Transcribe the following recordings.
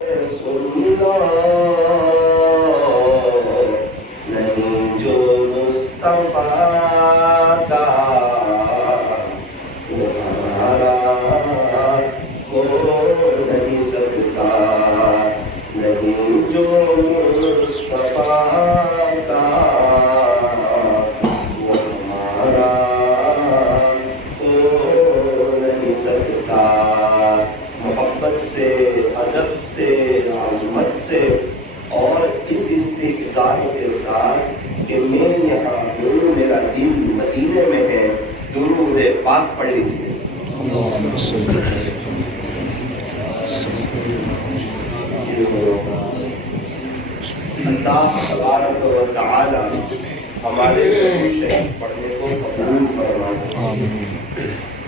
نہیں جو مصطفیٰ کا وہ ہمارا ہو نہیں سکتا، نہیں جو مصطفیٰ کا وہ ہمارا ہو نہیں سکتا۔ محبت سے، ادب سے، عظمت سے اور اس استحسان کے ساتھ کہ میں یہاں ہوں، میرا دل مدینے میں ہے، درود پاک پڑھ لیجیے۔ اللہ تبارک و تعالی ہمارے شریف پڑھنے کو قبول فرمائے،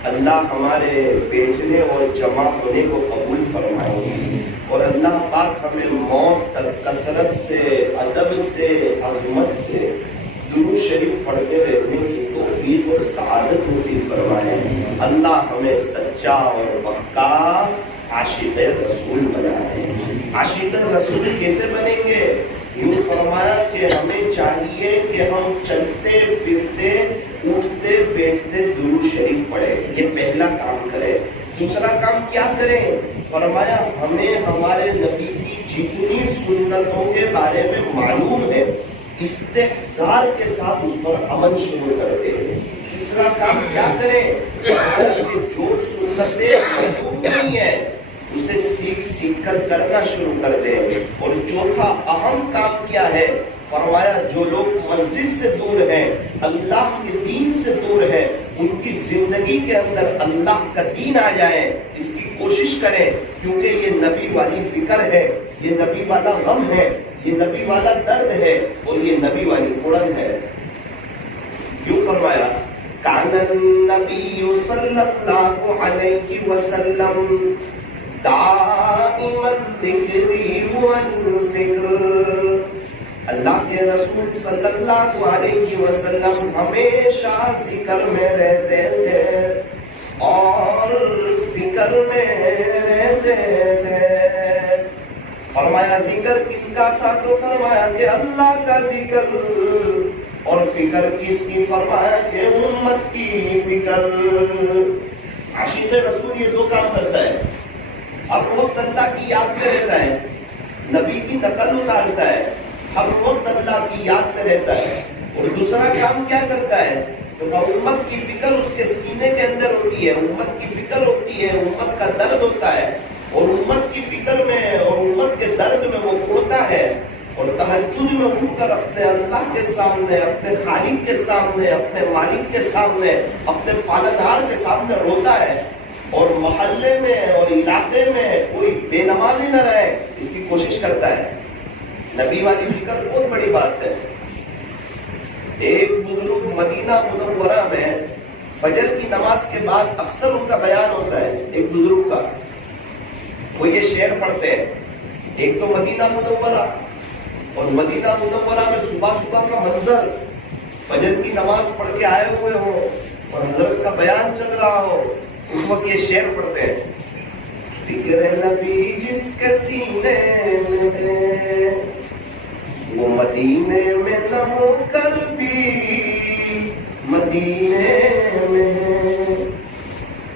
اللہ ہمارے بیٹھنے اور جمع ہونے کو قبول فرمائے، اور اللہ پاک ہمیں موت تک کثرت سے، ادب سے، عظمت سے درود شریف پڑھتے رہنے کی توفیق اور سعادت نصیب فرمائے۔ اللہ ہمیں سچا اور پکا عاشق رسول بنائے۔ عاشق رسول کیسے بنیں گے؟ یوں فرمایا کہ ہمیں چاہیے کہ ہم چلتے پھرتے اٹھتے بیٹھتے درود شریف پڑھے، یہ پہلا کام کرے۔ دوسرا کام کیا کریں؟ فرمایا ہمیں ہمارے نبی کی جتنی سنتوں کے بارے میں معلوم ہے استحضار کے ساتھ اس پر عمل شروع کر دیں۔ تیسرا کام کیا کریں؟ فرمایا کہ جو سنتیں معلوم نہیں ہے اسے سیکھ کر کرنا شروع کر دیں۔ اور چوتھا اہم کام کیا ہے؟ فرمایا جو لوگ مسجد سے دور ہیں، اللہ کے دین سے دور ہیں، ان کی زندگی کے اندر اللہ کا دین آ جائے، اس کی کوشش کریں، کیونکہ یہ نبی والی فکر ہے، یہ نبی والا غم ہے، یہ نبی والا درد ہے، اور یہ نبی والی اڑن ہے۔ یوں فرمایا کان النبی صلی اللہ علیہ وسلم دائم الذکر والفکر، اللہ کے رسول صلی اللہ علیہ وسلم ہمیشہ ذکر میں رہتے تھے اور فکر میں رہتے تھے۔ فرمایا ذکر کس کا تھا؟ تو فرمایا کہ اللہ کا ذکر، اور فکر کس کی؟ فرمایا کہ امت کی فکر۔ عاشق رسول یہ دو کام کرتا ہے، ہر وقت اللہ کی یاد میں رہتا ہے، نبی کی نقل اتارتا ہے، ہر وقت اللہ کی یاد میں رہتا ہے، اور دوسرا کام کیا کرتا ہے؟ تو امت کی فکر اس کے سینے کے اندر ہوتی ہے، امت کی فکر ہوتی ہے، امت کا درد ہوتا ہے، اور امت کی فکر میں اور امت کے درد میں وہ اڑتا ہے، اور تہجد میں اٹھ کر اپنے اللہ کے سامنے، اپنے خالق کے سامنے، اپنے مالک کے سامنے، اپنے پالدار کے سامنے روتا ہے، اور محلے میں اور علاقے میں کوئی بے نمازی نہ رہے اس کی کوشش کرتا ہے۔ نبی والی فکر بہت بڑی بات ہے۔ ایک بزرگ مدینہ منورہ میں فجر کی نماز کے بعد اکثر ان کا بیان ہوتا ہے، ایک بزرگ کا، وہ یہ شعر پڑھتے ہیں، ایک تو مدینہ منورہ، اور مدینہ منورہ میں صبح صبح کا منظر، فجر کی نماز پڑھ کے آئے ہوئے ہو اور حضرت کا بیان چل رہا ہو، اس وقت یہ شعر پڑھتے ہیں، فکر نبی جس کے سینے میں ہے وہ مدینے میں نہ ہو کر بھی مدینے میں ہے،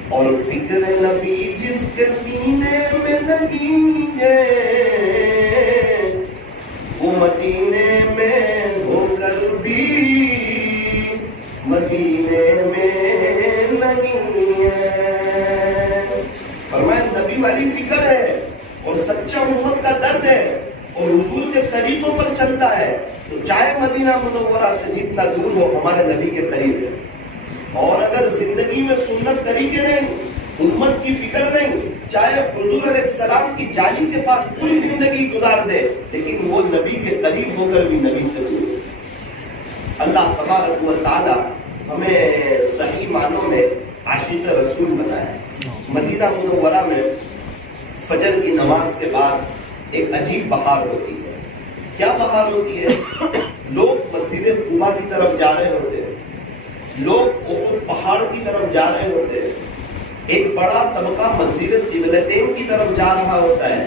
اور فکر نبی جس کے سینے میں نہیں ہے وہ مدینے میں ہو کر بھی مدینے میں نہیں ہے۔ فرمایا نبی والی فکر ہے اور سچا امت کا درد ہے اور حضور کے طریقوں پر چلتا ہے، تو چاہے مدینہ منورہ سے جتنا دور ہو ہمارے نبی کے قریب ہے۔ اور اگر زندگی میں سنت طریقے نہیں، امت کی فکر نہیں، چاہے حضور علیہ السلام کی جالی کے پاس پوری زندگی گزار دے، لیکن وہ نبی کے قریب ہو کر بھی نبی سے دور ہے۔ اللہ تبارک و تعالی ہمیں صحیح معنوں میں عاشق رسول بنائے۔ مدینہ منورہ میں فجر کی نماز کے بعد ایک عجیب بہار ہوتی ہے۔ کیا بہار ہوتی ہے؟ لوگ مسجد قباء کی طرف جا رہے ہوتے ہیں، لوگ احد پہاڑ کی طرف جا رہے ہوتے ہیں، ایک بڑا طبقہ مسجد قبلتین کی طرف جا رہا ہوتا ہے،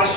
10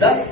10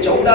14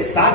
7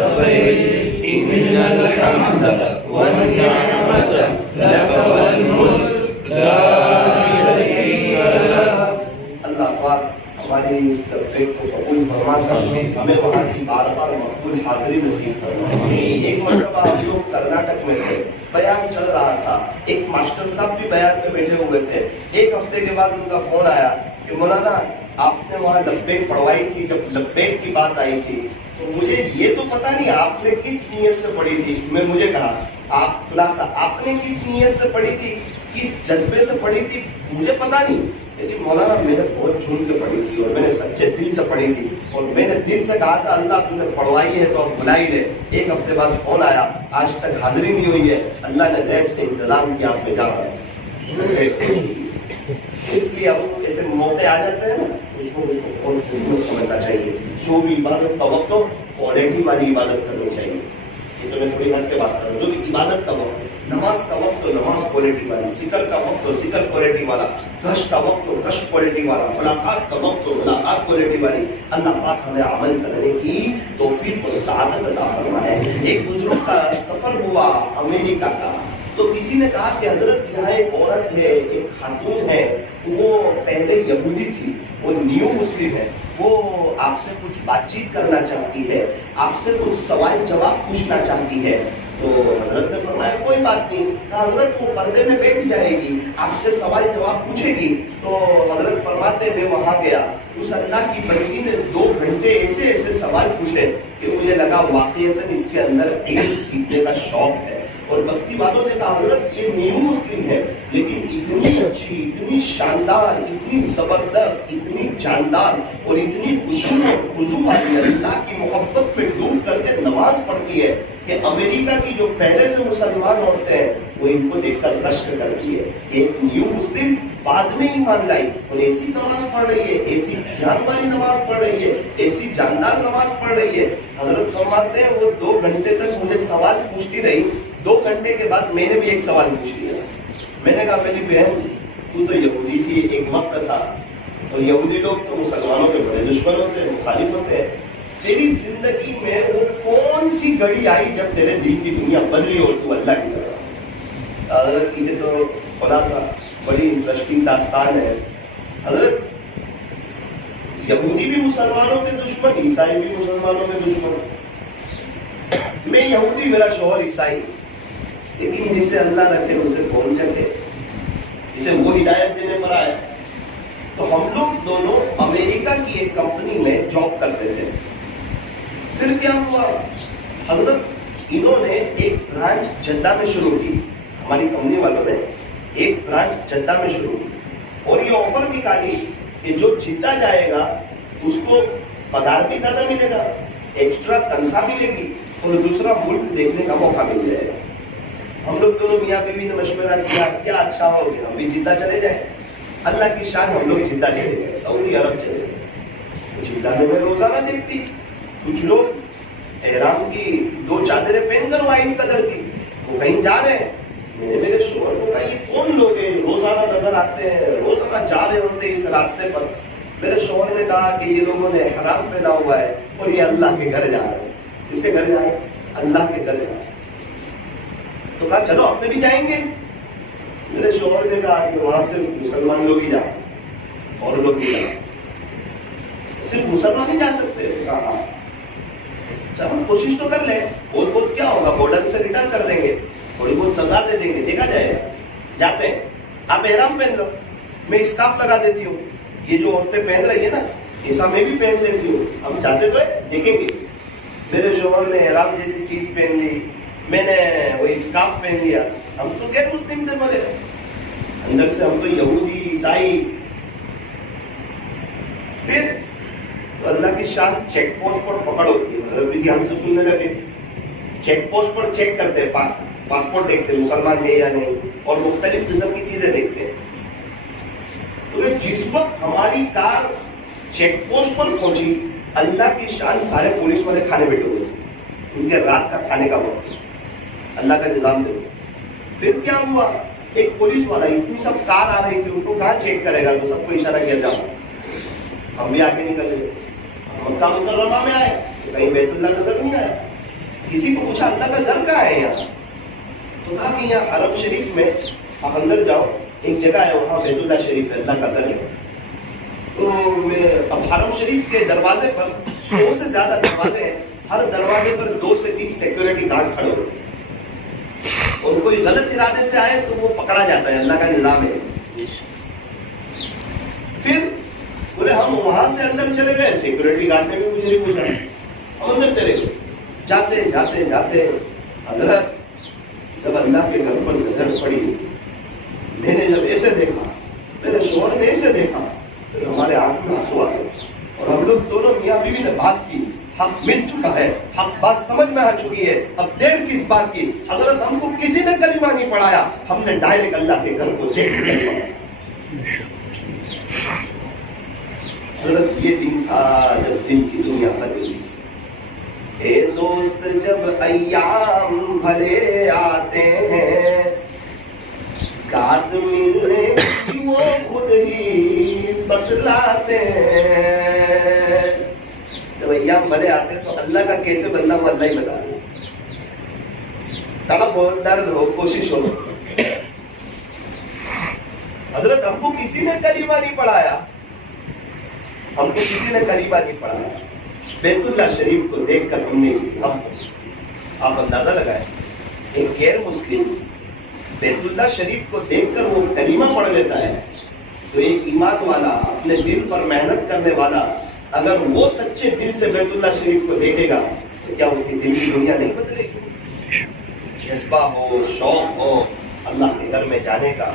لبيك إن الحمد والنعمة لك والملك لا شريك لك. اللہ پاک ہماری اس لبیک کو قبول فرما کر ہمیں وہاں سے بار بار مقبول حاضری نصیب فرما. ایک مرتبہ ہم لوگ کرناٹک میں تھے, بیان چل رہا تھا, ایک ماسٹر صاحب بھی بیان میں بیٹھے ہوئے تھے. ایک ہفتے کے بعد ان کا فون آیا کہ مولانا آپ نے وہاں لبیک پڑھوائی تھی, جب لبیک کی بات آئی تھی تو مجھے یہ تو پتا نہیں آپ نے کس نیت سے پڑھی تھی. مجھے کہا آپ خلاصہ آپ نے کس نیت سے پڑھی تھی, کس جذبے سے پڑھی تھی, مجھے پتا نہیں, لیکن مولانا میں نے بہت جھوم کے پڑھی تھی اور میں نے سچے دل سے پڑھی تھی اور میں نے دل سے کہا تھا اللہ تم نے پڑھوائی ہے تو اب بلا ہی لے. ایک ہفتے بعد فون آیا, آج تک حاضری نہیں ہوئی ہے, اللہ نے غیب سے انتظام کیا آپ میں جا رہا ہے. اس لیے اب ایسے موقع آ جاتے ہیں نا, اس کو بہت خدمت سمجھنا چاہیے. جو بھی عبادت کا وقت ہو کوالٹی والی عبادت کرنی چاہیے. یہ تو میں تھوڑی ہٹ کے بات کر رہا ہوں. جو بھی عبادت کا وقت ہے, نماز کا وقت ہو نماز کوالٹی والی, ذکر کا وقت ہو ذکر کوالٹی والا, گشت کا وقت ہو گشت کوالٹی والا, ملاقات کا وقت ہو ملاقات کوالٹی والی. اللہ پاک ہمیں عمل کرنے کی توفیق اور سعادت عطا فرمائے. ایک بزرگ کا سفر ہوا امریکہ کا, تو کسی نے کہا کہ حضرت یہاں ایک عورت ہے, ایک خاتون ہے, وہ پہلے یہودی تھی, وہ نیو مسلم ہے, وہ آپ سے کچھ بات چیت کرنا چاہتی ہے, آپ سے کچھ سوال جواب پوچھنا چاہتی ہے. تو حضرت نے فرمایا کوئی بات نہیں. حضرت وہ پردے میں بیٹھ جائے گی, آپ سے سوال جواب پوچھے گی. تو حضرت فرماتے میں وہاں گیا, اس اللہ کی بندی نے 2 گھنٹے ایسے ایسے سوال پوچھے کہ مجھے لگا واقعتاً اس کے اندر علم سیکھنے کا شوق ہے. اور بستی والوں نے کہا حضرت یہ نیو مسلم ہے لیکن اتنی اچھی, اتنی شاندار, اتنی زبردست, اتنی جاندار اور اتنی خضوع والی, اللہ کی محبت میں ڈوب کر کے نماز پڑھتی ہے کہ امریکہ کی جو پہلے سے مسلمان عورتیں ہیں وہ ان کو دیکھ کر رشک کرتی ہے. ایک نیو مسلم بعد میں ایمان لائی اور ایسی نماز پڑھ رہی ہے, ایسی دھیان والی نماز پڑھ رہی ہے, ایسی جاندار نماز پڑھ رہی ہے. حضرت فرماتے ہیں وہ 2 گھنٹے تک مجھے سوال پوچھتی رہی. 2 گھنٹے کے بعد میں نے بھی ایک سوال پوچھ لیا. میں نے کہا میری بہن تو یہودی تھی ایک وقت تھا, اور یہودی لوگ تو مسلمانوں کے بڑے دشمن ہوتے ہیں, مخالف ہوتے ہیں. تیری زندگی میں وہ کون سی گھڑی آئی جب تیرے دین کی دنیا بدلی اور تو اللہ کی طرف. حضرت کی تو خلاصہ بڑی انٹرسٹنگ داستان ہے. حضرت یہودی بھی مسلمانوں کے دشمن, عیسائی بھی مسلمانوں کے دشمن. میں یہودی, میرا شوہر عیسائی, لیکن جسے اللہ رکھے اسے کون چکے, جسے وہ ہدایت دینے پر آئے. تو ہم لوگ دونوں امریکہ کی ایک کمپنی میں جاب کرتے تھے. پھر کیا ہوا, حضرت انہوں نے ایک برانچ جدہ میں شروع کی, ہماری کمپنی والوں نے ایک برانچ جدہ میں شروع کی, اور یہ آفر نکالی کہ جو جدہ جائے گا اس کو پگار بھی زیادہ ملے گا, ایکسٹرا تنخواہ ملے گی, اور دوسرا ملک دیکھنے کا موقع مل جائے گا. ہم لوگ دونوں میاں بیوی نے مشورہ کیا کیا اچھا ہو کہ ہم بھی جدہ چلے جائیں. اللہ کی شان, ہم لوگ جدہ چلے گئے, سعودی عرب چلے گئے. جدہ میں میں روزانہ دیکھتی کچھ لوگ احرام کی 2 چادریں پہن کر وائٹ کلر کی, وہ کہیں جا رہے ہیں. میں نے میرے شوہر کو کہا یہ کون لوگ ہیں, روزانہ نظر آتے ہیں, روزانہ جا رہے ہوتے اس راستے پر. میرے شوہر نے کہا کہ یہ لوگوں نے احرام پہنا ہوا ہے اور یہ اللہ کے گھر جا رہے ہیں. کس کے گھر جا رہے ہیں؟ اللہ کے گھر جا رہے ہیں. تو کہا چلو ہم بھی جائیں گے. میرے شوہر نے کہا کہ وہاں صرف مسلمان لوگ ہی جا سکتے, اور لوگ نہیں جا سکتے, صرف مسلمان ہی جا سکتے. کہا چل ہم کوشش تو کر لیں, بہت بہت کیا ہوگا, بارڈر سے ریٹرن کر دیں گے, تھوڑی بہت سزا دے دیں گے, دیکھا جائے گا. جاتے ہیں, آپ احرام پہن لو, میں اسکارف لگا دیتی ہوں, یہ جو عورتیں پہن رہی ہے نا ایسا میں بھی پہن لیتی ہوں, ہم چاہتے تو ہے دیکھیں گے. میرے شوہر نے احرام جیسی چیز پہن لی, میں نے وہ اسکارف پہن لیا. ہم تو غیر مسلم تھے, بولے اندر سے ہم تو یہودی عیسائی. پھر تو اللہ کی شان, چیک پوسٹ پر پکڑ ہوتی ہے. حضرت بھی دھیان سے سننے لگے. چیک پوسٹ پر چیک کرتے ہیں, پاسپورٹ دیکھتے ہیں مسلمان ہے یا نہیں, اور مختلف قسم کی چیزیں دیکھتے ہیں. تو جس وقت ہماری کار چیک پوسٹ پر پہنچی, اللہ کی شان سارے پولیس والے کھانے بیٹھے ہوئے, ان کے رات کا کھانے کا وقت, اللہ کا نظام دے. پھر کیا ہوا, ایک پولیس والا, اتنی سب کار آ رہی تھی, ان کو کہاں چیک کرے گا, تو سب کو اشارہ کیا جاؤ. ہم بھی آگے نکل گئے, مکہ مکرمہ میں آئے. کہ کہیں بیت اللہ نظر نہیں آیا. کسی کو پوچھا اللہ کا گھر کہاں ہے یہاں؟ تو کہا کہ یہاں حرم شریف میں آپ اندر جاؤ، ایک جگہ ہے وہاں بیت اللہ شریف ہے، اللہ کا گھر ہے. تو اب حرم شریف کے دروازے پر 100 سے زیادہ دروازے ہیں، ہر دروازے پر 2 سے 3 سیکورٹی گارڈ کھڑے ہوتے ہیں، اور کوئی غلط ارادے سے آئے تو وہ پکڑا جاتا ہے، اللہ کا نظام ہے. پھر بولے ہم وہاں سے اندر چلے گئے، سیکورٹی گارڈ نے بھی کچھ نہیں پوچھا، ہم اندر چلے گئے. جاتے جاتے جاتے حضرت جب اللہ کے گھر پر نظر پڑی، میں نے جب ایسے دیکھا، میرے شوہر نے ایسے دیکھا، پھر ہمارے آنکھ میں آنسو آ گئے. اور ہم لوگ دونوں میاں بیوی نے بات کی، حق مل چکا ہے، حق بات سمجھ میں آ چکی ہے، اب دیر کس بات کی. حضرت ہم کو کسی نے کلمہ نہیں پڑھایا، ہم نے ڈائریکٹ اللہ کے گھر کو دیکھ کے کلمہ پڑھایا. حضرت یہ دن تھا جب دن کی دنیا بدلی. اے دوست جب ایام بھلے آتے ہیں، کات ملنے کی وہ خود ہی بتلاتے ہیں. جب ایام بھلے آتے ہیں تو اللہ کا کیسے بننا وہ اللہ ہی بتا دے. تڑپ ہو، درد ہو، کوشش ہو. حضرت ہم کو کسی نے کلمہ نہیں پڑھایا، ہم کو کسی نے کلمہ نہیں پڑھایا. بیت اللہ شریف کو دیکھ کر ہم نے آپ اندازہ لگائیں، ایک غیر مسلم بیت اللہ شریف کو دیکھ کر وہ کلمہ پڑھ لیتا ہے، تو ایک ایمان والا اپنے دل پر محنت کرنے والا اگر وہ سچے دل سے بیت اللہ شریف کو دیکھے گا تو کیا اس کی دل کی دنیا نہیں بدلے گی؟ جذبہ ہو، شوق ہو اللہ کے گھر میں جانے کا.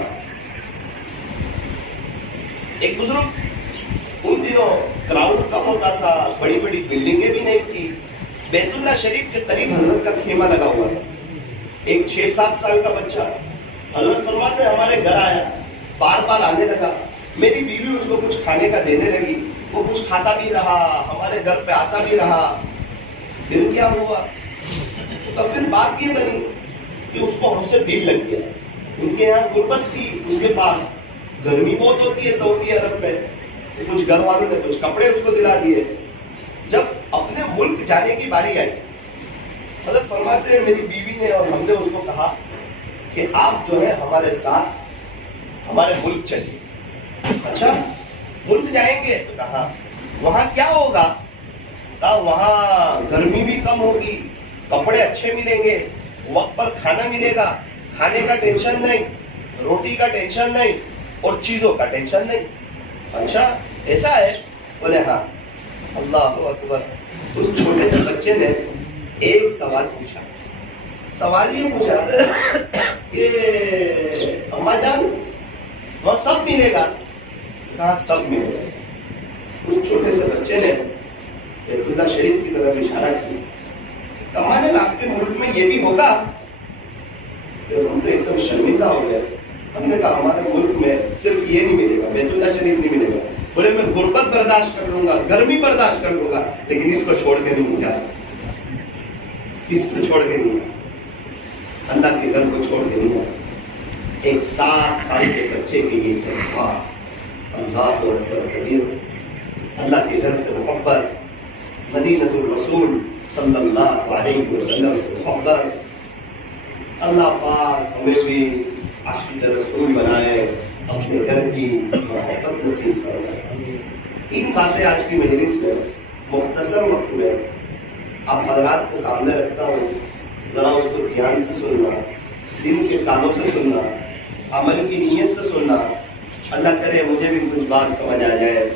ایک بزرگ، ان دنوں کراؤڈ کم ہوتا تھا، بڑی بڑی بلڈنگیں بھی نہیں تھی، بیت اللہ شریف کے قریب حضرت کا خیمہ لگا ہوا تھا. ایک 6-7 سال کا بچہ حضرت فرماتے ہمارے گھر آیا، بار بار آنے لگا. میری بیوی اس کو کچھ کھانے کا دینے لگی، وہ کچھ کھاتا بھی رہا، ہمارے گھر پہ آتا بھی رہا. پھر کیا ہوا؟ تو پھر بات یہ بنی کہ اس کو ہم سے دل لگ گیا. ان کے یہاں غربت تھی، اس کے پاس گرمی بہت ہوتی ہے سعودی عرب میں، کچھ گھر والوں نے کچھ کپڑے اس کو دلا دیے. جب اپنے ملک جانے کی باری آئی، حضرت فرماتے ہیں میری بیوی نے اور ہم نے اس کو کہا کہ آپ جو ہے ہمارے ساتھ ہمارے ملک چلیے. اچھا ملک جائیں گے؟ تو کہا وہاں کیا ہوگا؟ کہا وہاں گرمی بھی کم ہوگی، کپڑے اچھے ملیں گے، وقت پر کھانا ملے گا، کھانے کا ٹینشن نہیں، روٹی کا ٹینشن نہیں، اور چیزوں کا ٹینشن نہیں. اچھا ایسا ہے؟ بولے ہاں. اللہ اکبر. اس چھوٹے سے بچے نے ایک سوال پوچھا. سوال یہ پوچھا کہ اماں جان وہاں سب ملے گا؟ کہاں سب ملے گا. اس چھوٹے سے بچے نے بیت اللہ شریف کی طرف اشارہ کیا. اماں جان آپ کے ملک میں یہ بھی ہوگا؟ ہم تو ایک دم شرمندہ ہو گئے. ہم نے کہا ہمارے ملک میں صرف یہ نہیں ملے گا، بیت اللہ شریف نہیں ملے گا. بولے میں غربت برداشت کر لوں گا، گرمی برداشت کر لوں گا، لیکن اس کو چھوڑ کے بھی نہیں جا سکتا. اس کو چھوڑ کے نہیں جا سکتا، اللہ کے گھر کو چھوڑ کے نہیں جا سکتا. ایک 7 سال کے بچے کے یہ جذبہ، اللہ اکبر کبیر، اللہ کے گھر سے محبت، مدینۃ الرسول صلی اللہ علیہ وسلم سے محبت. اللہ پاک ہمیں بھی عاشق رسول بنائے، اپنے گھر کی محبت نصیب فرمائے. 3 باتیں آج کی مجلس میں مختصر وقت میں آپ حضرات کے سامنے رکھتا ہوں. ذرا اس کو دھیان سے سننا، دل کے کانوں سے سننا، عمل کی نیت سے سننا. اللہ کرے مجھے بھی کچھ بات سمجھ آ جائے،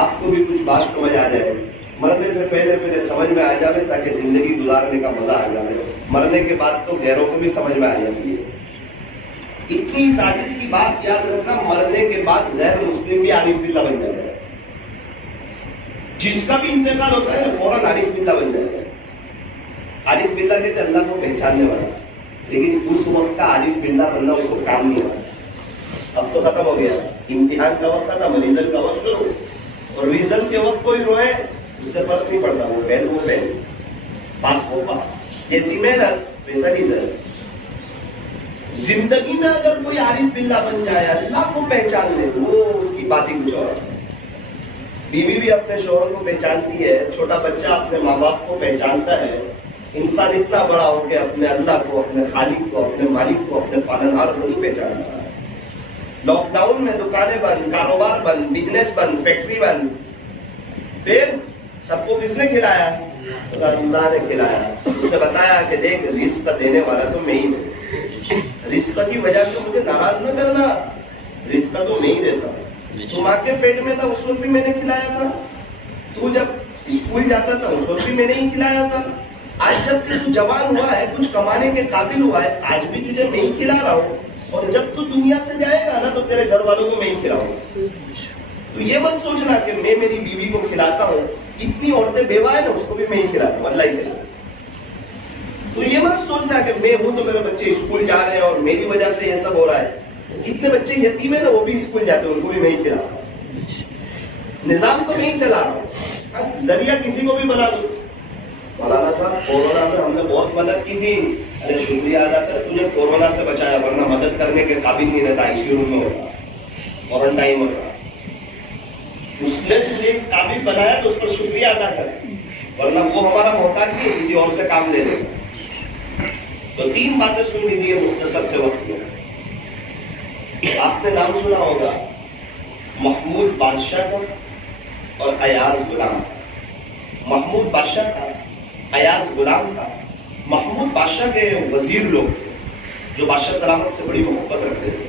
آپ کو بھی کچھ بات سمجھ آ جائے. مرنے سے پہلے سمجھ میں آ جائے تاکہ زندگی گزارنے کا مزہ آ جائے. مرنے کے بعد تو غیروں کو بھی سمجھ میں آ جاتی ہے. اتنی سازش کی بات یاد رکھنا، مرنے کے بعد غیر مسلم بھی عارف باللہ بن جاتا ہے. جس کا بھی انتقال ہوتا ہے فوراً عارف باللہ بن جاتا ہے. عارف باللہ کہتے ہیں اللہ کو پہچاننے والا، لیکن اس وقت کا عارف باللہ بننا اس کو کام نہیں آتا. اب تو ختم ہو گیا، امتحان کا وقت ختم، ریزلٹ کا وقت کرو، اور ریزلٹ کے وقت کوئی روئے اس سے فرق نہیں پڑتا. وہ فیل، پاس وہ پاس، جیسی محنت ویسا ریزلٹ. زندگی میں اگر کوئی عارف باللہ بن جائے، اللہ کو پہچان لے، وہ اس کی باتیں کچھ اور. بیوی بھی اپنے شوہر کو پہچانتی ہے, چھوٹا بچہ اپنے ماں باپ کو پہچانتا ہے, انسان اتنا بڑا ہو کے اپنے اللہ کو, اپنے خالق کو, اپنے مالک کو, اپنے پالنہار کو نہیں پہچانتا. لاک ڈاؤن میں دکانیں بند, کاروبار بند, بزنس بند, فیکٹری بند, پھر سب کو کس نے کھلایا؟ اللہ نے کھلایا. اس نے بتایا کہ دیکھ رزق دینے والا تو میں ہی ہوں, رزق کی وجہ سے مجھے ناراض نہ کرنا, رزق تو میں ہی دیتا ہوں. تو ماں کے پیٹ میں تھا اس وقت بھی میں نے کھلایا تھا, تو جب اسکول جاتا تھا اس وقت بھی میں نے ہی کھلایا تھا, آج جب کہ تو جوان ہوا ہے, کچھ کمانے کے قابل ہوا ہے, آج بھی تجھے میں ہی کھلا رہا ہوں, اور جب تو دنیا سے جائے گا نا تو تیرے گھر والوں کو میں ہی کھلاؤں گا. تو یہ مت سوچنا کہ میں میری بیوی کو کھلاتا ہوں, کتنی عورتیں بیوہ ہیں نا اس کو بھی میں ہی کھلاتا ہوں, اللہ ہی کھلاتا. تو یہ مت سوچنا کہ میں ہوں تو میرے بچے اسکول جا رہے ہیں اور میری وجہ سے یہ سب ہو رہا ہے. کتنے بچے یتیم ہیں نا وہ بھی اسکول جاتے ہیں, ان کو بھی میں ہی کھلاتا ہوں. نظام تو میں ہی چلا رہا ہوں, ذریعہ کسی کو بھی بنا دوں. مولانا صاحب کورونا میں ہم نے بہت مدد کی تھی. ارے شکریہ ادا کر, تجھے کورونا سے بچایا, ورنہ مدد کرنے کے قابل نہیں رہتا, آئی سی یو روم میں ہوتا, کوارنٹائن ہوتا. اس نے تجھے اس قابل بنایا تو اس پر شکریہ ادا کر, ورنہ وہ ہمارا محتاج نہیں ہے, کسی اور سے کام لے لے. تو 3 باتیں سن لیجیے مختصر سے وقت میں. آپ نے نام سنا ہوگا محمود بادشاہ کا اور ایاز غلام کا. محمود بادشاہ تھا, ایاز غلام تھا. محمود بادشاہ کے وزیر لوگ تھے جو بادشاہ سلامت سے بڑی محبت رکھتے تھے,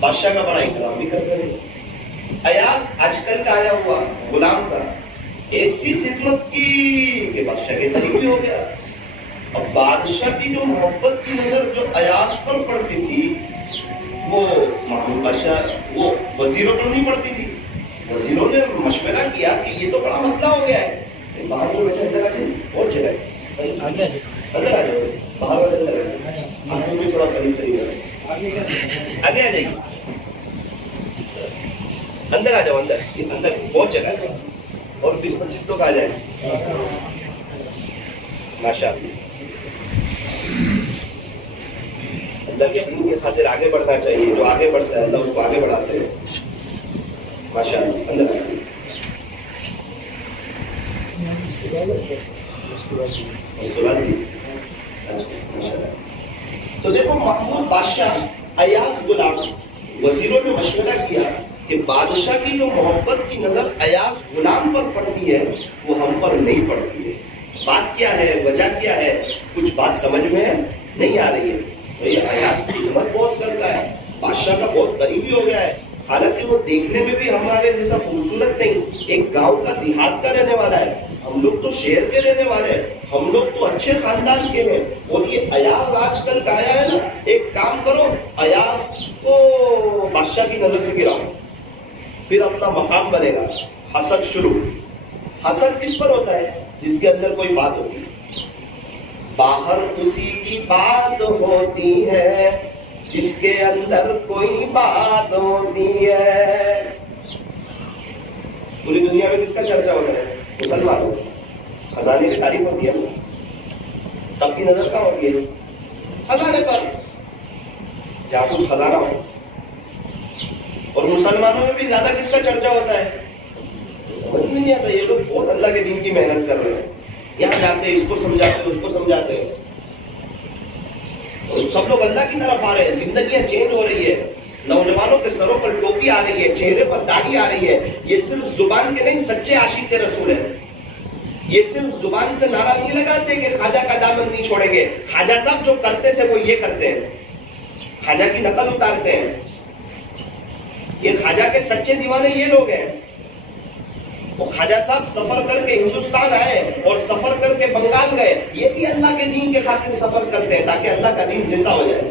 بادشاہ کا بڑا احترام بھی کرتے تھے. ایاز آج کل کا آیا ہوا غلام تھا, ایسی خدمت کی کہ بادشاہ کے قریب بھی ہو گیا. اب بادشاہ کی جو محبت کی نظر جو ایاز پر پڑتی تھی وہ محمود بادشاہ وہ وزیروں پر نہیں پڑتی تھی. وزیروں نے مشورہ کیا کہ یہ تو بڑا مسئلہ ہو گیا ہے, باہر جو بیٹھے اندر آ جائیں, بہت جگہ ہے, اندر آ جاؤ, باہر والے اندر آ جائیں, آپ کو بھی تھوڑا قریب آگے آ جائیے, اندر آ جاؤ, اندر بہت جگہ ہے, اور 20-25 لوگ آ جائیں. ماشاء اللہ, اللہ کے دین کی خاطر آگے بڑھنا چاہیے, جو آگے بڑھتا ہے اللہ اس کو آگے بڑھاتے ہیں. ماشاء اللہ, اندر تو دیکھو محمود بادشاہ, ایاز غلام. وزیروں نے مشورہ کیا کہ بادشاہ کی جو محبت کی نظر ایاز غلام پر پڑتی ہے وہ ہم پر نہیں پڑتی ہے. بات کیا ہے, وجہ کیا ہے, کچھ بات سمجھ میں نہیں آ رہی ہے. ایاز کی خدمت بہت کرتا ہے, بادشاہ کا بہت قریبی ہو گیا ہے, حالانکہ وہ دیکھنے میں بھی ہمارے جیسا خوبصورت نہیں, ایک گاؤں کا دیہات کا رہنے والا ہے. ہم لوگ تو شہر کے رہنے والے ہیں, ہم لوگ تو اچھے خاندان کے ہیں. اور یہ ایاز آج کل کا آیا ہے نا, ایک کام کرو, ایاز کو بادشاہ کی نظر سے گراؤ, پھر اپنا مقام بنے گا. حسد شروع. حسد کس پر ہوتا ہے؟ جس کے اندر کوئی بات ہوتی ہے. باہر اسی کی بات ہوتی ہے جس کے اندر کوئی بات ہوتی ہے. پوری دنیا میں کس کا چرچا ہوتا ہے؟ مسلمانوں. خزانے کی تعریف ہوتی ہے, سب کی نظر کہاں ہوتی ہے؟ خزانے پر, جہاں کچھ خزانہ ہو. اور مسلمانوں میں بھی زیادہ کس کا چرچا ہوتا ہے؟ سمجھ میں نہیں آتا. یہ لوگ بہت اللہ کے دین کی محنت کر رہے ہیں, یہاں جاتے ہیں, اس کو سمجھاتے ہیں, اس کو سمجھاتے ہیں, اور سب لوگ اللہ کی طرف آ رہے ہیں. زندگیاں چینج ہو رہی ہے, نوجوانوں کے سروں پر ٹوپی آ رہی ہے, چہرے پر داڑھی آ رہی ہے. یہ صرف زبان کے نہیں, سچے عاشق کے رسول ہیں. یہ صرف زبان سے نعرہ نہیں لگاتے کہ خواجہ کا دامن نہیں چھوڑیں گے. خواجہ صاحب جو کرتے تھے وہ یہ کرتے ہیں, خواجہ کی نقل اتارتے ہیں. یہ خواجہ کے سچے دیوانے یہ لوگ ہیں. وہ خواجہ صاحب سفر کر کے ہندوستان آئے اور سفر کر کے بنگال گئے. یہ بھی اللہ کے دین کے خاطر سفر کرتے ہیں تاکہ اللہ کا دین زندہ ہو جائے.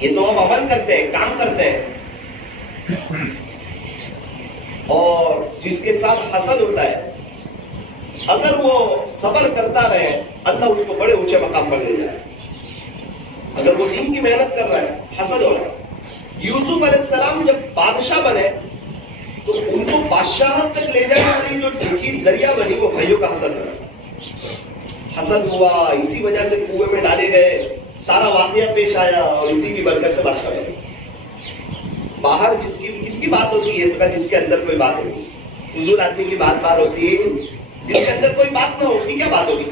یہ تو اب عمل کرتے ہیں, کام کرتے ہیں. اور جس کے ساتھ حسد ہوتا ہے, اگر وہ صبر کرتا رہے اللہ اس کو بڑے اونچے مقام پر لے جائے. اگر وہ دین کی محنت کر رہا ہے, حسد ہو رہا ہے. یوسف علیہ السلام جب بادشاہ بنے تو ان کو بادشاہت تک لے جانے والی جو چیز ذریعہ بنی وہ بھائیوں کا حسد بنا. حسد ہوا, اسی وجہ سے کنویں میں ڈالے گئے, سارا واقعہ پیش آیا, اور اسی کی برکت سے بادشاہ بنے. باہر کس کی بات ہوتی ہے؟ تو کہا جس کے اندر کوئی بات ہوتی ہے. فضول آدمی کی بات باہر ہوتی ہے، جس کے اندر کوئی بات نہ ہو اس کی کیا بات ہوگی؟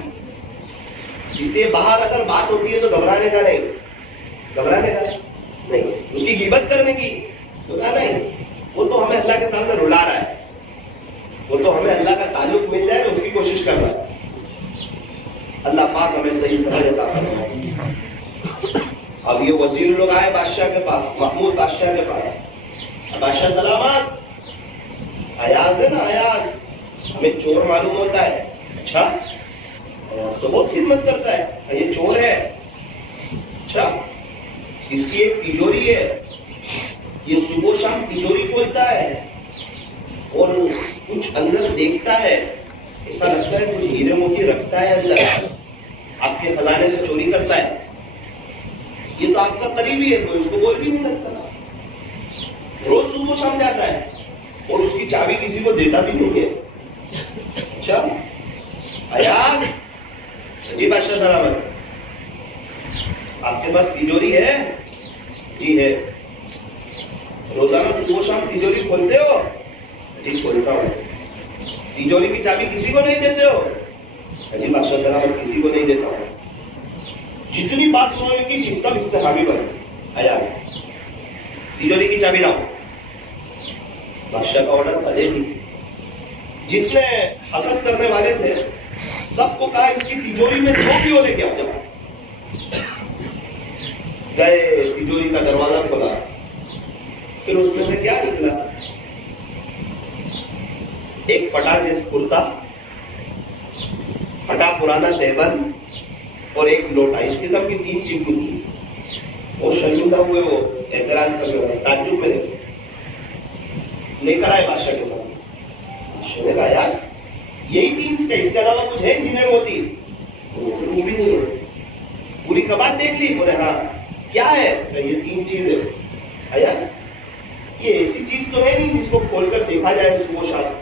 اس لیے باہر اگر بات ہوتی ہے تو گھبرانے کا نہیں، اس کی غیبت کرنے کی تو کہا نہیں، وہ تو ہمیں اللہ کے سامنے رلا رہا ہے، وہ تو ہمیں اللہ کا تعلق مل جائے اس کی کوشش کر رہا ہے. اللہ پاک ہمیں صحیح سمجھ عطا فرمائے. اب یہ وزیر لوگ آئے بادشاہ کے پاس، محمود بادشاہ کے پاس. بادشاہ سلامت، ایاز ہے نا، ایاز ہمیں چور معلوم ہوتا ہے. اچھا، ایاز تو بہت خدمت کرتا ہے، یہ چور ہے. اچھا، اس کی ایک تجوری ہے، یہ صبح و شام تجوری کھولتا ہے اور کچھ اندر دیکھتا ہے، ایسا لگتا ہے کچھ ہیرے موتی رکھتا ہے اندر، آپ کے خزانے سے چوری کرتا ہے. یہ تو آپ کا قریبی ہے، کوئی اس کو بول بھی نہیں سکتا. روز صبح و شام جاتا ہے اور اس کی چابی کسی کو دیتا بھی نہیں ہے. اچھا ایاز، جی بادشاہ سلامت، آپ کے پاس تجوری ہے؟ جی ہے. روزانہ صبح و شام تجوری کھولتے ہو؟ جی کھولتا ہوں. تجوری کی چابی کسی کو نہیں دیتے ہو؟ جی بادشاہ سلامت کسی کو نہیں دیتا ہوں. جتنی بات انہوں نے کی سب اس نے حامی بنے. ایاز تجوری کی چابی لاؤ. بادشاہ کا آرڈر تھا دے دی. جتنے حسد کرنے والے تھے سب کو کہا اس کی تجوری میں جو بھی ہو لے کے آؤ. گئے، تجوری کا دروازہ کھولا، پھر اس میں سے کیا نکلا؟ ایک پھٹا جیسا کرتا، پھٹا پرانا تہبند اور ایک لوٹا. اس قسم کی 3 چیز نکلی. اور شرمندہ ہوئے، وہ اعتراض کر رہے، تعجب میں لے کر آئے بادشاہ کے سامنے. بادشاہ نے کہا ایاز یہی 3 چیز، اس کے علاوہ کچھ ہے جنہیں ہوتی؟ وہ بھی نہیں ہے. پوری کباڑ دیکھ لی؟ بولے ہاں. کیا ہے؟ یہ 3 چیز ہے. ایاز یہ ایسی چیز تو ہے نہیں جس کو کھول کر دیکھا جائے صبح شام.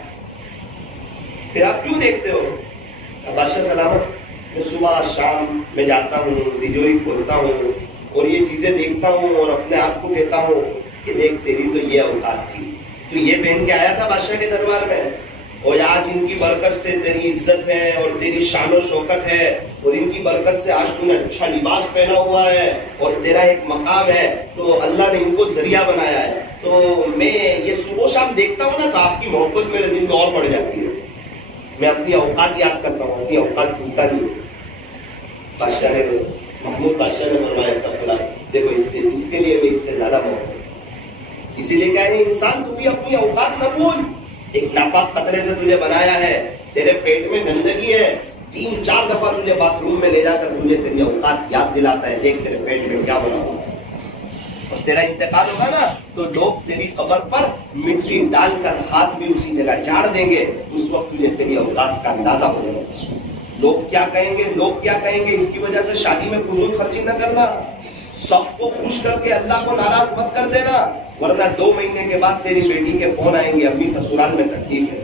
پھر آپ کیوں دیکھتے ہو؟ بادشاہ سلامت میں صبح شام میں جاتا ہوں، تجوری کھولتا ہوں اور یہ چیزیں دیکھتا ہوں اور اپنے آپ کو کہتا ہوں کہ دیکھ تیری تو یہ اوقات تھی، تو یہ پہن کے آیا تھا بادشاہ کے دربار میں، اور آج ان کی برکت سے تیری عزت ہے اور تیری شان و شوکت ہے، اور ان کی برکت سے آج تم نے اچھا لباس پہنا ہوا ہے اور تیرا ایک مقام ہے، تو اللہ نے ان کو ذریعہ بنایا ہے. تو میں یہ صبح شام دیکھتا ہوں نا تو آپ کی محبت میرے دل میں اور بڑھ جاتی ہے. میں اپنی اوقات یاد کرتا ہوں، اپنی اوقات بھولتا نہیں. بادشاہ نے، محمود بادشاہ نے فرمایا اس کا خلاصہ دیکھو، اس کے لیے میں اس سے زیادہ محبت. اسی لیے کہا انسان تو بھی اپنی اوقات نہ بھول. ایک ناپاک قطرے سے تجھے بنایا ہے، تیرے پیٹ میں گندگی ہے، 3-4 دفعہ تجھے باتھ روم میں لے جا کر تجھے تیری اوقات یاد دلاتا ہے. دیکھ تیرے پیٹ میں کیا بنا ہوا ہے. اور تیرا انتقال ہوگا نا تو لوگ تیری قبر پر مٹی ڈال کر ہاتھ بھی اسی جگہ جاڑ دیں گے. اس وقت تجھے تیری اوقات کا اندازہ ہو جائے گا. لوگ کیا کہیں گے، اس کی وجہ سے شادی میں فضول خرچی نہ کرنا. سب کو خوش کر کے اللہ کو ناراض مت کر دینا، ورنہ 2 مہینے کے بعد تیری بیٹی کے فون آئیں گے امی سسرال میں تکلیف ہے.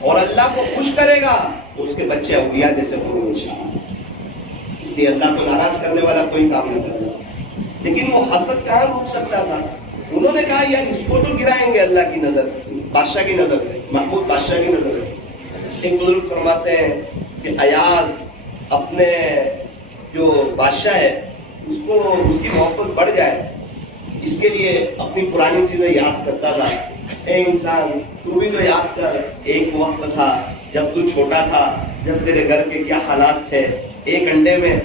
اور اللہ کو خوش کرے گا تو اس کے بچے اولیاء جیسے ہوں انشاءاللہ. اس لیے اللہ کو ناراض کرنے والا کوئی کام نہ کرنا. لیکن وہ حسد کہاں روک سکتا تھا؟ انہوں نے کہا یار اس کو تو گرائیں گے اللہ کی نظر، بادشاہ کی نظر سے، محمود بادشاہ کی نظر سے. ایک بزرگ فرماتے ہیں کہ ایاز اپنے جو بادشاہ ہے اس کو اس کی محبت بڑھ جائے اس کے لیے اپنی پرانی چیزیں یاد کرتا تھا. اے انسان تو بھی تو یاد کر، ایک وقت تھا جب تو چھوٹا تھا، جب تیرے گھر کے کیا حالات تھے. ایک انڈے میں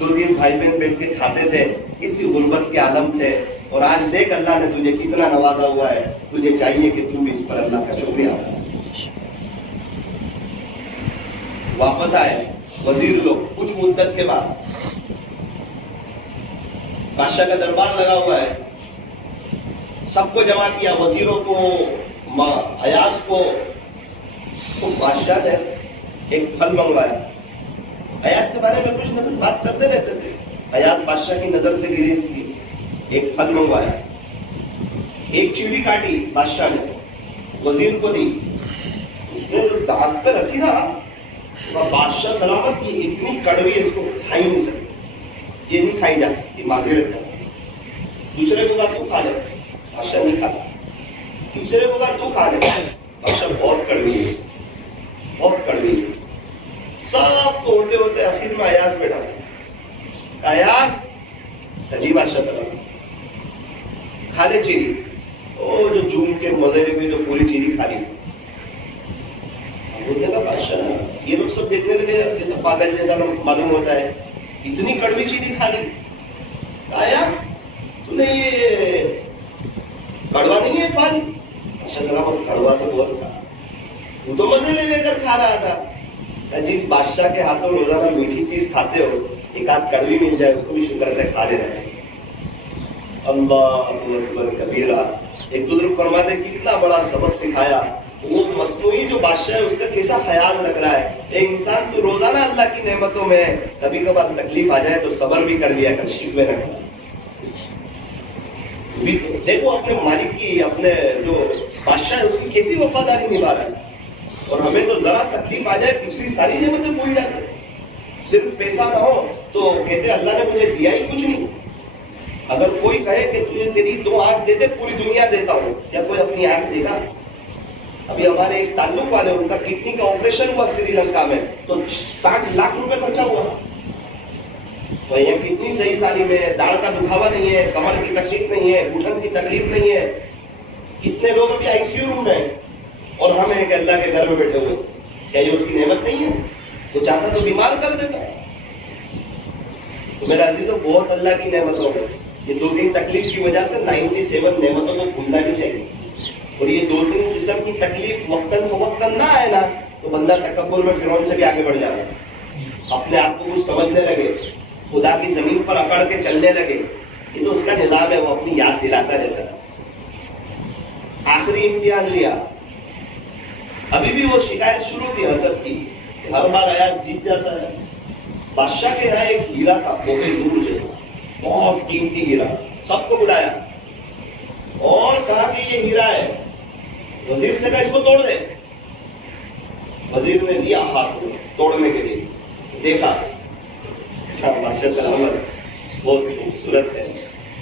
2-3 بھائی بہن بیٹھ کے کھاتے تھے، کسی غربت کے عالم تھے. اور آج دیکھ اللہ نے تجھے کتنا نوازا ہوا ہے. تجھے چاہیے کہ تم بھی اس پر اللہ کا شکریہ ادا. واپس آئے وزیر لوگ کچھ مدت کے بعد. بادشاہ کا دربار لگا ہوا ہے، سب کو جمع کیا، وزیروں کو، ایاز کو. تو بادشاہ نے ایک پھل منگوایا. ایاز کے بارے میں کچھ نہ کچھ بات کرتے رہتے تھے. ایاز بادشاہ کی نظر سے گریز کی. ایک پھل منگوایا، ایک چیڑی کاٹی بادشاہ نے، وزیر کو دی. اس نے جو دانت پہ رکھی نا، بادشاہ سلامت یہ اتنی کڑوی ہے اس کو کھائی نہیں سکتی، یہ نہیں کھائی جا سکتی، معذرت چاہتا. دوسرے کو کہا تو کھا جائے. بادشاہ نہیں کھا سکتا. تیسرے کو کہا تو کھا لے. بادشاہ بہت کڑوی ہے, بہت کڑوی ہے. سب کو ہوتے ہوتے آخر میں ایاز بیٹھا تھا. ایاز عجیب بادشاہ سلام کھا لے چیری. او جو جھوم کے مزے لے جو پوری چیری کھا لی. بولنے کا بادشاہ یہ لوگ سب دیکھنے لگے جیسا پاگل جیسا معلوم ہوتا ہے, اتنی کڑوی چیری کھا لی. ایاز تو نے یہ کڑوا نہیں ہے پانی؟ بادشاہ سلامت کڑوا تو بہت تھا, وہ تو مزے لے لے کر کھا رہا تھا. جس بادشاہ کے ہاتھوں روزانہ میٹھی چیز کھاتے ہو, ایک آدھ کڑوی مل جائے اس کو بھی شکر سے کھا لینا چاہیے. اللہ اکبر کبیرہ. ایک بزرگ فرماتے کتنا بڑا سبق سکھایا. وہ مصنوعی جو بادشاہ ہے اس کا کیسا خیال رکھ رہا ہے. ایک انسان تو روزانہ اللہ کی نعمتوں میں ہے, کبھی کبھار تکلیف آ جائے تو صبر بھی کر لیا کر, شکوے نہ کر. دیکھو اپنے مالک کی, اپنے جو بادشاہ ہے اس کی کیسی وفاداری نبھا رہا ہے. اور ہمیں تو ذرا تکلیف آ جائے پچھلی ساری نعمتیں بھول جاتے. صرف پیسہ نہ ہو تو کہتے اللہ نے مجھے دیا ہی کچھ نہیں. اگر کوئی کہے کہ تجھے تیری 2 آنکھ دے دے پوری دنیا دیتا ہوں, یا کوئی اپنی آنکھ دے گا؟ ابھی ہمارے ایک تعلق والے ان کا کڈنی کا آپریشن ہوا سری لنکا میں, تو 60 لاکھ روپے خرچہ ہوا. تو یہ کڈنی صحیح سالی میں, داڑھ کا دکھاوا نہیں ہے, کمر کی تکلیف نہیں ہے, گھٹن کی تکلیف نہیں ہے. کتنے لوگ ابھی آئی سی یو روم میں, اور ہم ہیں کہ اللہ کے گھر میں بیٹھے ہوئے. کیا یہ اس کی نعمت نہیں ہے؟ وہ چاہتا تو بیمار کر دیتا. تو میرا عزیزو بہت اللہ کی نعمت ہو گئی. یہ 2-3 تکلیف کی وجہ سے 97 نعمتوں کو بھولنا نہیں چاہیے. اور یہ 2-3 قسم کی تکلیف وقتاً فوقتاً نہ آئے نا تو بندہ تکبر میں فرعون سے بھی آگے بڑھ جائے, اپنے آپ کو کچھ سمجھنے لگے, خدا کی زمین پر اکڑ کے چلنے لگے. یہ تو اس کا نظام ہے, وہ اپنی یاد دلاتا رہتا ہے. آخری امتحان لیا, ابھی بھی وہ شکایت شروع تھی حسد کی, ہر بار ایاز جیت جاتا ہے. بادشاہ کے یہاں ایک ہیرا تھا کوہے نور جیسا, بہت قیمتی ہیرا. سب کو بلایا اور کہا کہ یہ ہیرا ہے. وزیر سے کہا اس کو توڑ دے. وزیر نے لیا ہاتھ میں توڑنے کے لیے, دیکھا بادشاہ سلامت بہت خوبصورت ہے,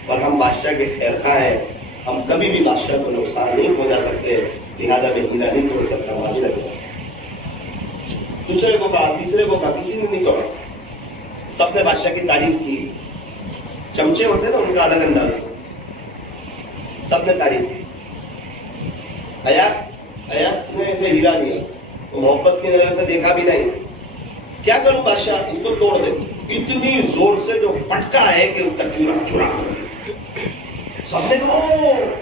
اور ہم بادشاہ کے خیر خواہ ہیں, ہم کبھی بھی بادشاہ کو نقصان نہیں پہنچا سکتے, لہٰذا میں ہیرا نہیں توڑ سکتا. بازی رکھ جائے. دوسرے کو کہا, تیسرے کو کہا, کسی نے نہیں توڑا. سب نے بادشاہ کی تعریف کی. چمچے ہوتے ہیں نا ان کا الگ انداز, سب نے تعریف کی. ایاز نے ایسے ہیرا دیا تو محبت کی نظر سے دیکھا بھی نہیں. کیا کروں بادشاہ, اس کو توڑ دے. اتنی زور سے جو پٹکا ہے کہ اس کا چورا چورا کر دیا. سب نے کہا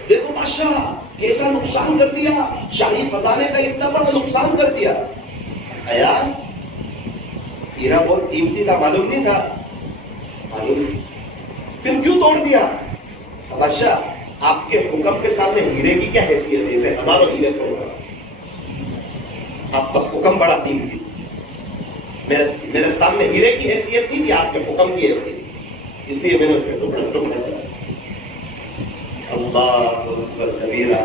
دیکھو بادشاہ کیسا نقصان کر دیا, شاہی خزانے کا اتنا بڑا نقصان کر دیا. ایاز ہیرا بہت قیمتی تھا, معلوم نہیں تھا؟ معلوم نہیں. پھر کیوں توڑ دیا؟ بادشاہ آپ کے حکم کے سامنے ہیرے کی کیا حیثیت ہے, اسے ہزاروں ہیرے توڑ رہا. آپ کا حکم بڑا قیمتی تھا, میرے سامنے ہیرے کی حیثیت نہیں تھی, آپ کے حکم کی حیثیت, اس لیے میں نے اس میں ٹکڑا ٹکڑا کرا. اللہ اکبر کبیرہ.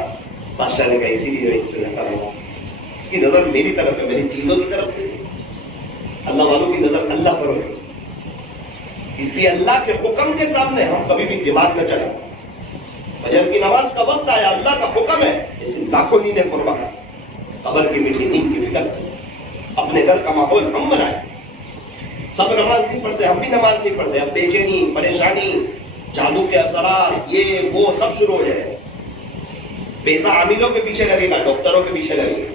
بادشاہ نے کہا اسی لیے میں اس سے لگا رہا ہوں, اس کی نظر میری طرف ہے, میری چیزوں کی طرف نہیں. اللہ والوں کی نظر اللہ پر ہوتی, اس لیے اللہ کے حکم کے سامنے ہم کبھی بھی دماغ نہ چلائیں. فجر کی نماز کا وقت آیا, اللہ کا حکم ہے, اس لاکھوں نیندیں قربان. قبر کی میٹھی نیند کی فکر کریں, اپنے گھر کا ماحول ہم بنائیں. سب نماز نہیں پڑھتے, ہم بھی نماز نہیں پڑھتے. اب بے چینی, پریشانی, جادو کے اثرات, یہ وہ سب شروع ہو جائے. پیسہ عاملوں کے پیچھے لگے گا, ڈاکٹروں کے پیچھے لگے گا.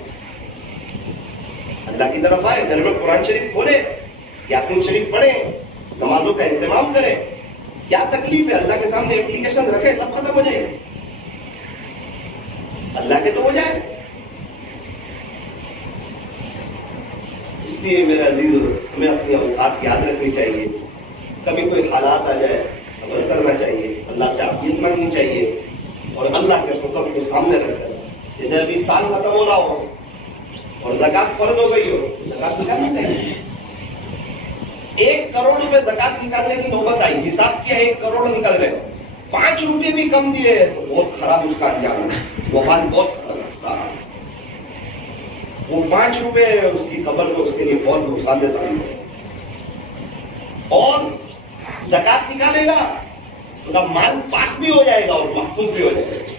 اللہ کی طرف آئے, گھر میں قرآن شریف کھولے, یاسین شریف پڑھیں, نمازوں کا اہتمام کریں. کیا تکلیف ہے, اللہ کے سامنے اپلیکیشن رکھے, سب ختم ہو جائے. اللہ کے تو ہو جائے. اس لیے میرا عزیز ہمیں اپنی اوقات یاد رکھنی چاہیے. کبھی کوئی حالات آ جائے صبر کرنا چاہیے, اللہ سے عافیت مانگنی چاہیے, اور اللہ کے حکم کو سامنے رکھ کر, جیسے ابھی سال ختم ہو رہا ہو اور زکات فرض ہو گئی ہو, زکات نکالنی چاہیے. 1 کروڑ روپے زکات نکالنے کی نوبت آئی, حساب کیا 1 کروڑ نکل رہے, 5 روپے بھی کم دیے تو بہت خراب اس کا انجام ہے. وہ حال بہت خطرناک. وہ 5 روپے اس کی قبر کو اس کے لیے بہت نقصان دہ ثابت ہے. اور زکات نکالے گا تو مال پاک بھی ہو جائے گا اور محفوظ بھی ہو جائے گا.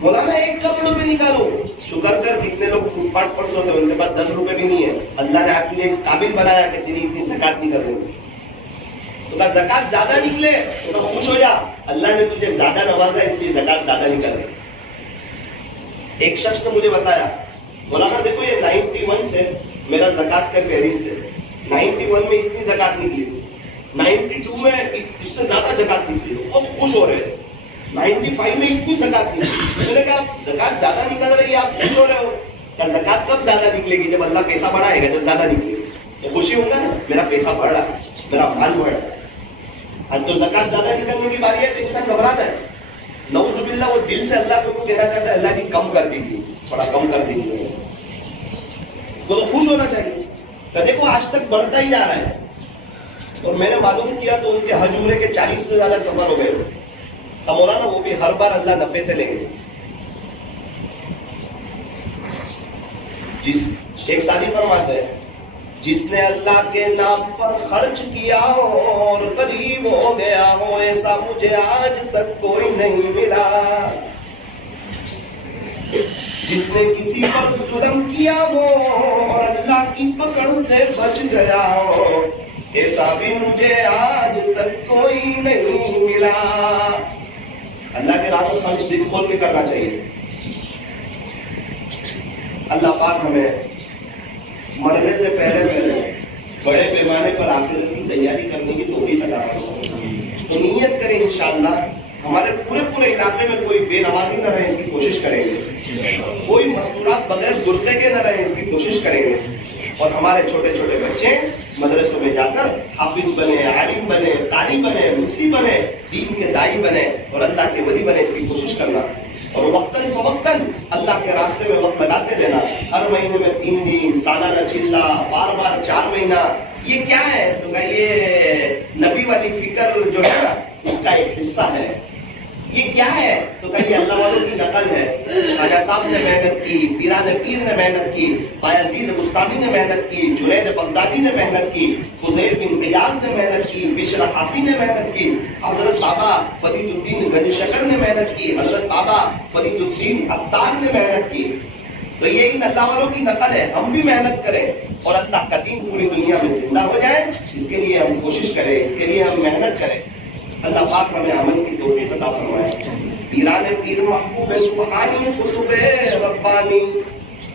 مولانا 1 کروڑ روپے نکالو، شکر کر کتنے لوگ فوٹ پاتھ پر سوتے ہیں، ان کے پاس 10 روپے بھی نہیں ہے، اللہ نے آپ تجھے اس قابل بنایا کہ تیری اتنی زکات نہیں کر رہی، تو کہا زکات زیادہ نکلے تو خوش ہو جا، اللہ نے تجھے زیادہ نوازا اس لیے زکات زیادہ نہیں کر رہی۔ ایک شخص نے مجھے بتایا مولانا دیکھو یہ 91 سے میرا زکات کا فہرست ہے، 91 میں اتنی زکات نکلی تھی، 92 میں اس سے زیادہ زکات نکلی تھی، بہت خوش ہو رہے تھے، 95 میں اتنی زکات نکلی، میں نے کہا زکات زیادہ نکل رہی ہے آپ خوش ہو رہے ہو، کیا زکات کب زیادہ نکلے گی؟ جب اللہ پیسہ بڑھائے گا، جب زیادہ نکلے گی تو خوشی ہوگا نا، میرا پیسہ بڑھ رہا ہے، میرا مال بڑھ رہا ہے۔ اب تو زکات زیادہ نکلنے کی باری ہے تو انسان گھبراتا ہے، نعوذ باللہ وہ دل سے اللہ کو کہنا چاہتا ہے اللہ جی کم کر دیجیے، تھوڑا کم کر دیجیے، اس کو تو خوش ہونا چاہیے کہ دیکھو آج تک بڑھتا ہی جا رہا ہے۔ اور میں نے معلوم کیا تو ان کے حج عمرے کے 40 سے زیادہ سفر ہو گئے، اب مولانا وہ بھی ہر بار اللہ نفع سے لیں گے۔ جس شیخ سعدی فرماتے ہیں جس نے اللہ کے نام پر خرچ کیا ہو اور غریب ہو گیا ہو ایسا مجھے آج تک کوئی نہیں ملا، جس نے کسی پر ظلم کیا ہو اور اللہ کی پکڑ سے بچ گیا ہو ایسا بھی مجھے آج تک کوئی نہیں ملا۔ اللہ کے راہ میں دل کھول کے کرنا چاہیے۔ اللہ پاک ہمیں مرنے سے پہلے بڑے پیمانے پر آخرت کی تیاری کرنے کی توفیق عطا فرمائے۔ تو نیت کریں انشاءاللہ ہمارے پورے علاقے میں کوئی بے نمازی نہ رہے، اس کی کوشش کریں گے، کوئی مستورات بغیر برقعے کے نہ رہے، اس کی کوشش کریں گے، اور ہمارے چھوٹے چھوٹے بچے مدرسوں میں جا کر حافظ بنے، عالم بنے، قاری بنے، مفتی بنے، دین کے دائی بنے اور اللہ کے ولی بنے، اس کی کوشش کرنا، اور وقتاً فوقتاً اللہ کے راستے میں وقت لگاتے رہنا، ہر مہینے میں 3 دن، سالانہ چلہ، بار 4 مہینہ۔ یہ کیا ہے؟ تو کہ یہ نبی والی فکر جو ہے نا اس کا ایک حصہ ہے۔ یہ کیا ہے؟ تو کہ یہ اللہ والوں کی نقل ہے۔ خواجہ صاحب نے محنت کی، پیران پیر نے محنت کی، بایزید بستامی نے محنت کی، جنید بغدادی نے محنت کی، فضیل بن غیاث نے محنت کی، بشر حافی نے محنت کی، حضرت بابا فرید الدین گنج شکر نے محنت کی، حضرت بابا فرید الدین عطار نے محنت کی۔ تو یہ ان اللہ والوں کی نقل ہے، ہم بھی محنت کریں اور اللہ کا دین پوری دنیا میں زندہ ہو جائے، اس کے لیے ہم کوشش کریں، اس کے لیے ہم محنت کریں۔ اللہ پاک ہمیں عمل کی توفیق عطا فرمائے۔ پیران پیر محبوب سبحانی قطب ربانی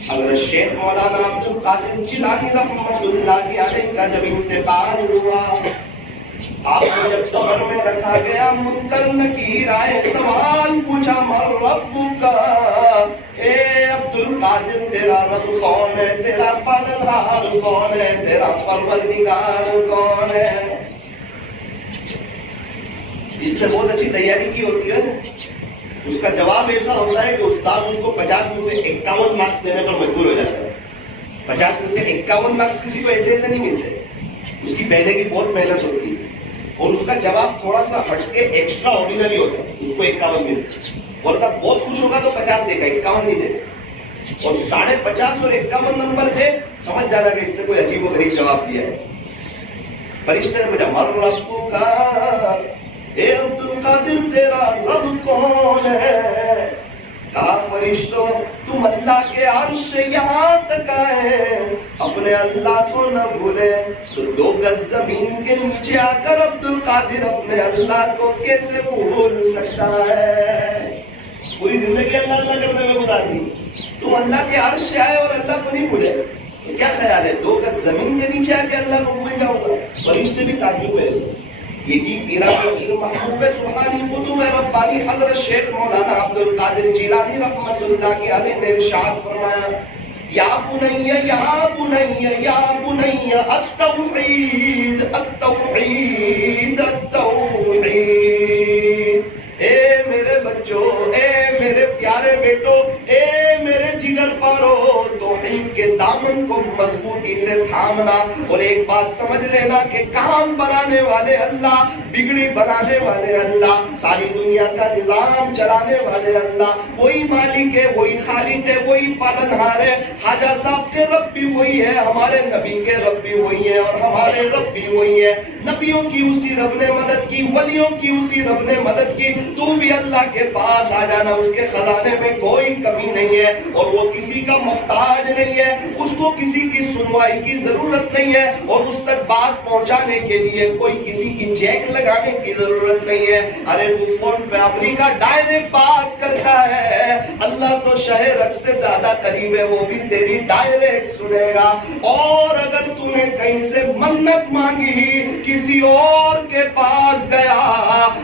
حضرت شیخ مولانا عبد القادر جیلانی رحمۃ اللہ علیہ کا جب انتقال ہوا، آپ کو جب قبر میں رکھا گیا، منکر نکیر آئے، سوال پوچھا من ربک، اے عبد القادر تیرا رب کون ہے، تیرا پالنہار کون ہے، تیرا پروردگار کون ہے؟ جس نے بہت اچھی تیاری کی ہوتی ہے نا اس کا جواب ایسا ہوتا ہے کہ استاد اس کو 50 میں سے 51 مارکس دینے پر مجبور ہو جاتا ہے۔ 50 میں سے 51 مارکس کسی کو ایسے نہیں ملتے، اس کی پہلے کی بہت محنت ہوتی ہے اور اس کا جواب تھوڑا سا ہٹ کے ایکسٹرا آرڈینری ہوتا ہے، اس کو 51 ملتا ہے، ورنہ بہت خوش ہوگا تو 50 دے گا، 51 نہیں دے گا، اور 50.5 اور 51 نمبر دے سمجھ جانا کہ اس نے کوئی عجیب و غریب جواب دیا ہے۔ فرشتے نے مجھے مر ربو کا، اے عبد القادر تیرا رب کون ہے؟ کہا فرشتوں تم اللہ کے عرش سے یہاں تک آئے، اپنے اللہ کو نہ بھولے، تو 2 گز زمین کے نیچے آ کر عبد القادر اپنے اللہ کو کیسے بھول سکتا ہے؟ پوری زندگی اللہ اللہ کرنے میں گزار دی، تم اللہ کے عرش سے آئے اور اللہ کو نہیں بھولے، کیا خیال ہے 2 گز زمین کے نیچے آ کے اللہ کو بھول جاؤں گا؟ فرشتے بھی تعجب میں۔ یہی پیران پیر محبوب سبحانی قطب ربانی حضرت شیخ مولانا عبد القادر جیلانی رحمۃ اللہ علیہ نے ارشاد فرمایا، یا بنی یا بنی یا بنی التوحید التوحید التوحید، اے میرے بچوں، اے میرے پیارے بیٹو، اے میرے جگر پارو، توحید کے دامن کو مضبوطی سے تھامنا، اور ایک بات سمجھ لینا کہ کام بنانے والے اللہ، بگڑی بنانے والے اللہ، ساری دنیا کا نظام چلانے والے اللہ، وہی مالک ہے، وہی خالق ہے، وہی پالنہار ہے۔ خواجہ صاحب کے رب بھی وہی ہے، ہمارے نبی کے رب بھی وہی ہے، اور ہمارے رب بھی وہی ہے۔ نبیوں کی اسی رب نے مدد کی, ولیوں کی اسی رب نے مدد کی. تو بھی اللہ کے پاس آ جانا, اس کے خزانے میں کوئی کمی نہیں ہے اور وہ کسی کا محتاج نہیں ہے, اس کو کسی کی سنوائی کی ضرورت نہیں ہے اور اس تک بات پہنچانے کے لیے کوئی کسی کی چیک لگانے کی ضرورت نہیں ہے. ارے تو فون پہ امریکہ ڈائریکٹ بات کرتا ہے, اللہ تو شہر رق سے زیادہ قریب ہے, وہ بھی تیری ڈائریکٹ سنے گا. اور اگر تو نے کہیں سے منت مانگی, کسی اور کے پاس گیا,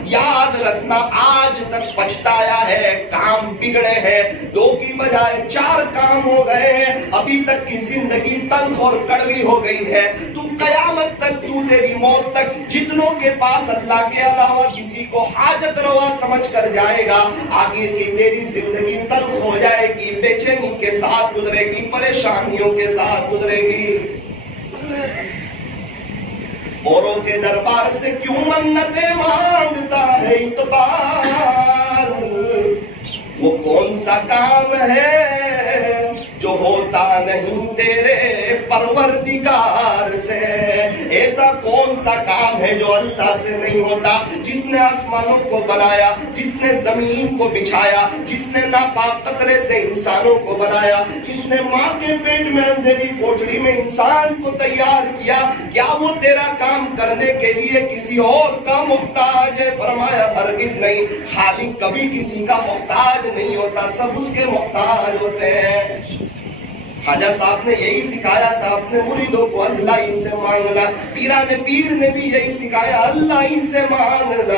یاد رکھنا آج تک پچھتایا ہے, کام بگڑے ہیں, 2 کی بجائے 4 کام ہو گئے ہیں, ابھی تک کی زندگی تلخ اور کڑوی ہو گئی ہے. تو قیامت تک, تو تیری موت تک جتنوں کے پاس اللہ کے علاوہ کسی کو حاجت روا سمجھ کر جائے گا, آگے کی تیری زندگی تلخ ہو جائے گی, بے چینی کے ساتھ گزرے گی, پریشانیوں کے ساتھ گزرے گی. اوروں کے دربار سے کیوں منتیں مانگتا ہے اقبال, وہ کون سا کام ہے جو ہوتا نہیں تیرے پروردگار سے. ایسا کون سا کام ہے جو اللہ سے نہیں ہوتا, جس نے آسمانوں کو بنایا, جس نے زمین کو بچھایا, جس نے ناپاک قطرے سے انسانوں کو بنایا, جس نے ماں کے پیٹ میں اندھیری کوٹڑی میں انسان کو تیار کیا, کیا وہ تیرا کام کرنے کے لیے کسی اور کا محتاج ہے؟ فرمایا ہرگز نہیں. خالق کبھی کسی کا محتاج نہیں ہوتا, سب اس کے محتاج ہوتے ہیں. خواجہ صاحب نے یہی سکھایا تھا اپنے مریدوں کو, اللہ ہی سے مانگنا. پیران پیر نے بھی یہی سکھایا, اللہ ہی سے مانگنا.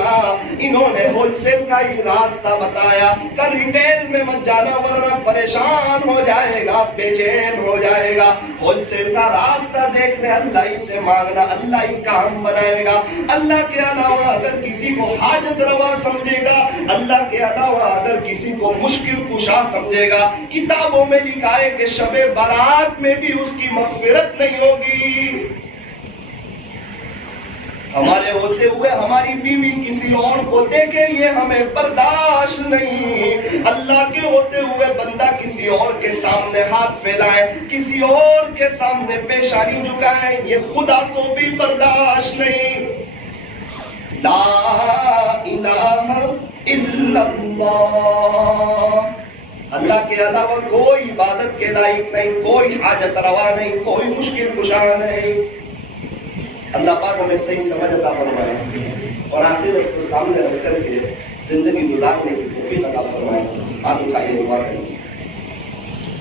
انہوں نے ہول سیل کا ہی راستہ بتایا کہ ریٹیل میں مت جانا ورنہ پریشان ہو جائے گا, بے چین ہو جائے گا. ہول سیل کا راستہ دیکھ لے, اللہ ہی سے مانگنا, اللہ ہی کام بنائے گا. اللہ کے علاوہ اگر کسی کو حاجت روا سمجھے گا, اللہ کے علاوہ اگر کسی کو مشکل کشا سمجھے گا, کتابوں میں لکھا ہے کہ شب برات میں بھی اس کی مغفرت نہیں ہوگی. ہمارے ہوتے ہوئے ہماری بیوی کسی اور کو دیکھے, یہ ہمیں برداشت نہیں. اللہ کے ہوتے ہوئے بندہ کسی اور کے سامنے ہاتھ پھیلائے, کسی اور کے سامنے پیشانی جھکائے, یہ خدا کو بھی برداشت نہیں. لا الہ الا اللہ, اللہ کے علاوہ کوئی عبادت کے لائق نہیں, کوئی حاجت روا نہیں, کوئی مشکل کشا نہیں. اللہ پاک ہمیں صحیح سمجھ عطا فرمائے اور آخرت کو سامنے رکھ کر کے زندگی گزارنے کی توفیق عطا فرمائے. آج کا یہ دعا کریں.